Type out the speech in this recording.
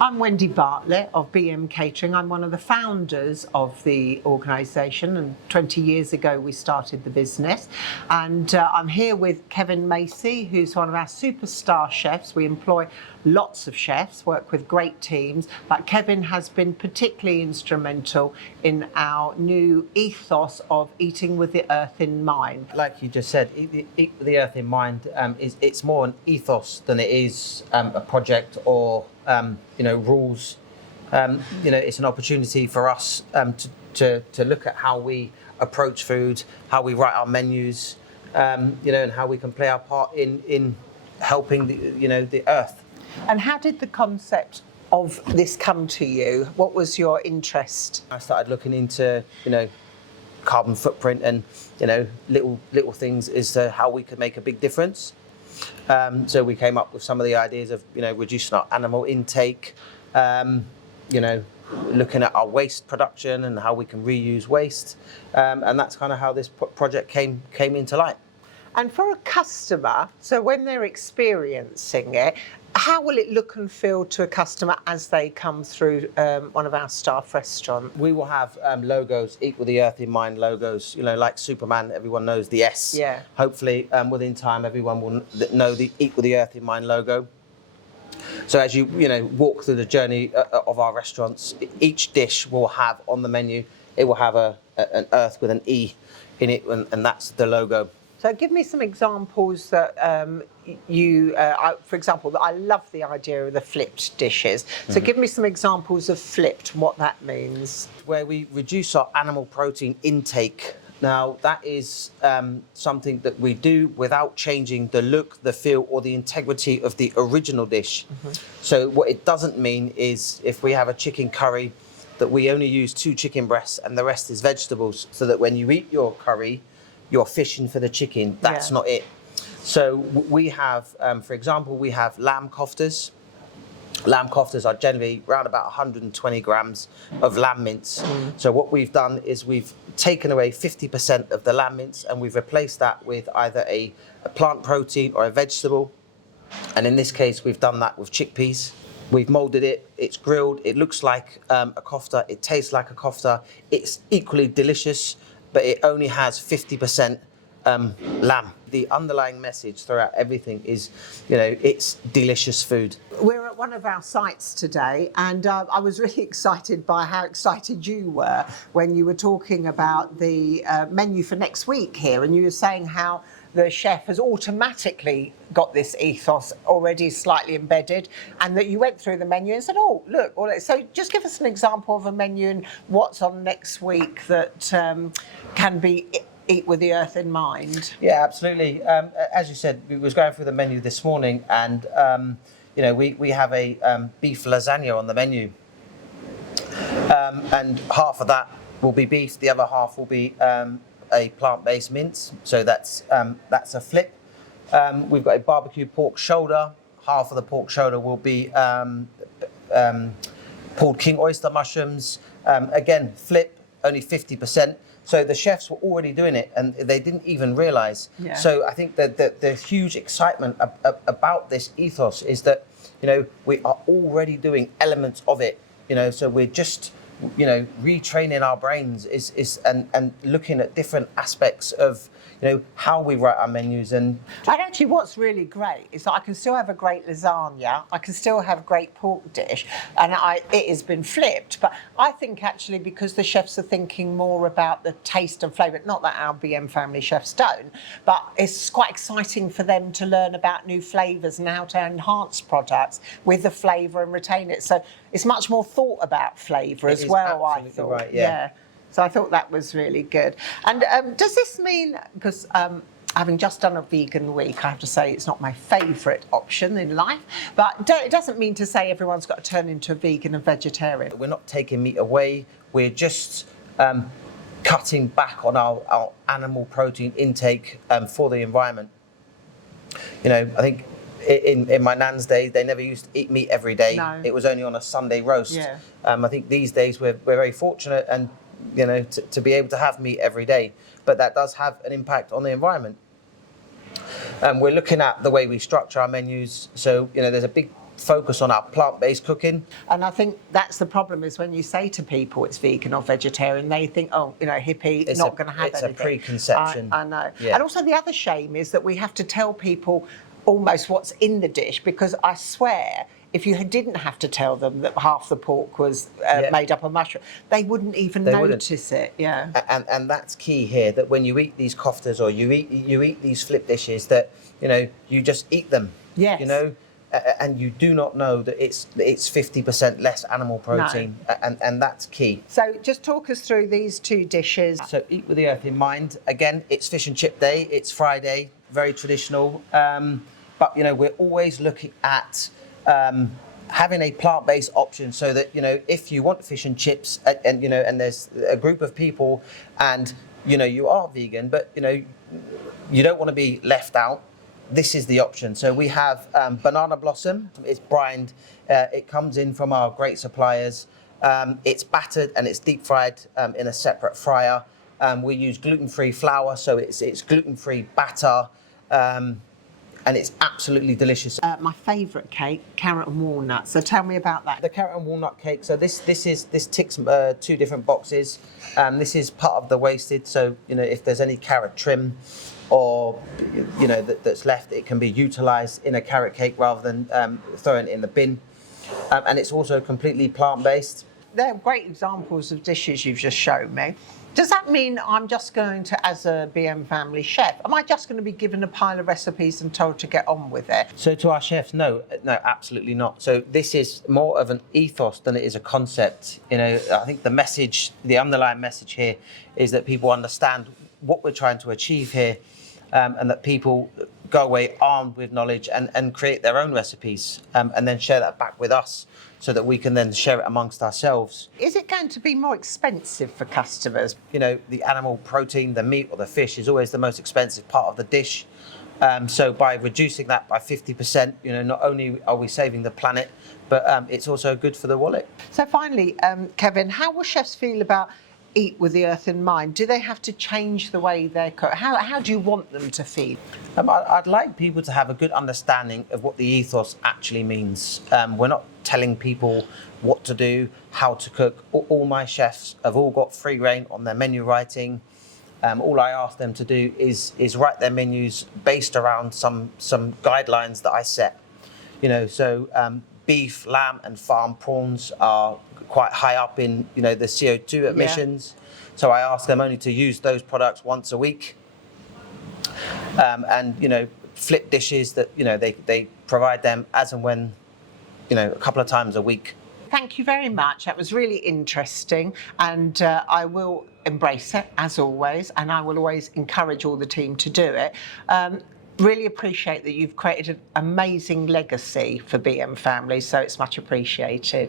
I'm Wendy Bartlett of BM Catering. I'm one of the founders of the organisation, and 20 years ago we started the business. And I'm here with Kevin Macy, who's one of our superstar chefs. We employ lots of chefs, work with great teams, but Kevin has been particularly instrumental in our new ethos of eating with the earth in mind. Like you just said, eat with the earth in mind. It's more an ethos than it is a project or rules. It's an opportunity for us to look at how we approach food, how we write our menus, and how we can play our part in helping the earth. And how did the concept of this come to you? What was your interest? I started looking into carbon footprint and little things as to how we could make a big difference. So we came up with some of the ideas of reducing our animal intake, looking at our waste production and how we can reuse waste, and that's kind of how this project came into light. And for a customer, so when they're experiencing it, how will it look and feel to a customer as they come through one of our staff restaurants? We will have logos, Eat with the Earth in Mind logos, like Superman, everyone knows the S. Yeah. Hopefully, within time, everyone will know the Eat with the Earth in Mind logo. So as you walk through the journey of our restaurants, each dish will have on the menu, it will have an earth with an E in it, and that's the logo. So give me some examples that for example, I love the idea of the flipped dishes. So give me some examples of flipped, what that means. Where we reduce our animal protein intake. Now, that is something that we do without changing the look, the feel, or the integrity of the original dish. So what it doesn't mean is if we have a chicken curry, that we only use 2 chicken breasts and the rest is vegetables, so that when you eat your curry, you're fishing for the chicken. That's not it. So we have, for example, we have lamb koftas. Lamb koftas are generally around about 120 grams of lamb mince. So what we've done is we've taken away 50% of the lamb mince and we've replaced that with either a plant protein or a vegetable. And in this case, we've done that with chickpeas. We've molded it, it's grilled, it looks like a kofta, it tastes like a kofta, it's equally delicious, but it only has 50% lamb. The underlying message throughout everything is, it's delicious food. We're at one of our sites today, and I was really excited by how excited you were when you were talking about the menu for next week here, and you were saying how the chef has automatically got this ethos already slightly embedded, and that you went through the menu and said, oh, look. So just give us an example of a menu and what's on next week that can be Eat with the Earth in mind. Yeah, absolutely. As you said, we was going through the menu this morning, and we have a beef lasagna on the menu, and half of that will be beef, the other half will be a plant-based mince. So that's a flip. We've got a barbecue pork shoulder. Half of the pork shoulder will be pulled king oyster mushrooms. Again, flip, only 50%. So the chefs were already doing it and they didn't even realize. Yeah. So I think that the huge excitement about this ethos is that, we are already doing elements of it, so we're just, retraining our brains and looking at different aspects of, how we write our menus. And actually what's really great is that I can still have a great lasagna, I can still have a great pork dish, and it has been flipped. But I think actually because the chefs are thinking more about the taste and flavour, not that our BM family chefs don't, but it's quite exciting for them to learn about new flavours and how to enhance products with the flavour and retain it. So it's much more thought about flavour as well, I thought. Right, yeah. So I thought that was really good. And does this mean, because having just done a vegan week, I have to say it's not my favourite option in life, but it doesn't mean to say everyone's got to turn into a vegan and vegetarian. We're not taking meat away, we're just cutting back on our animal protein intake for the environment. I think in my nan's days, they never used to eat meat every day. No. It was only on a Sunday roast. Yeah. I think these days we're very fortunate and to be able to have meat every day, but that does have an impact on the environment. We're looking at the way we structure our menus. So there's a big focus on our plant-based cooking. And I think that's the problem, is when you say to people it's vegan or vegetarian, they think, oh, you know, hippie, It's not going to have it's anything. a preconception. I know. Yeah. And also the other shame is that we have to tell people almost what's in the dish, because I swear, if you didn't have to tell them that half the pork was made up of mushroom, they wouldn't even notice it. Yeah. And that's key here, that when you eat these koftas or you eat these flip dishes, that, you know, you just eat them. Yes. You know, and you do not know that it's 50% less animal protein, and that's key. So just talk us through these two dishes. So Eat with the Earth in mind. Again, it's fish and chip day. It's Friday, very traditional. But you know, we're always looking at having a plant-based option, so that, you know, if you want fish and chips, and you know, and there's a group of people, and you know, you are vegan, but you know, you don't want to be left out, this is the option. So we have banana blossom. It's brined. It comes in from our great suppliers. It's battered and it's deep fried in a separate fryer. We use gluten-free flour, so it's gluten-free batter, and it's absolutely delicious. My favourite cake, carrot and walnut. So tell me about that. The carrot and walnut cake. So this ticks 2 different boxes. This is part of the wasted. So, you know, if there's any carrot trim or, you know, that's left, it can be utilised in a carrot cake rather than throwing it in the bin. And it's also completely plant-based. They're great examples of dishes you've just shown me. Does that mean I'm just going to, as a BM family chef, am I just going to be given a pile of recipes and told to get on with it? So to our chefs, no, absolutely not. So this is more of an ethos than it is a concept. You know, I think the message, the underlying message here is that people understand what we're trying to achieve here, and that people go away armed with knowledge and create their own recipes, and then share that back with us, so that we can then share it amongst ourselves. Is it going to be more expensive for customers? You know, the animal protein, the meat or the fish, is always the most expensive part of the dish. So by reducing that by 50%, you know, not only are we saving the planet, but it's also good for the wallet. So finally, Kevin, how will chefs feel about Eat with the Earth in mind? Do they have to change the way they cook? How do you want them to feel? I'd like people to have a good understanding of what the ethos actually means. We're not telling people what to do, how to cook. All my chefs have all got free reign on their menu writing. All I ask them to do is write their menus based around some guidelines that I set. You know, so beef, lamb, and farm prawns are quite high up in, you know, the CO2 emissions. Yeah. So I ask them only to use those products once a week. And, you know, flip dishes that, you know, they provide them as and when, you know, a couple of times a week. Thank you very much. That was really interesting, and I will embrace it as always, and I will always encourage all the team to do it. Really appreciate that you've created an amazing legacy for BM Family, so it's much appreciated.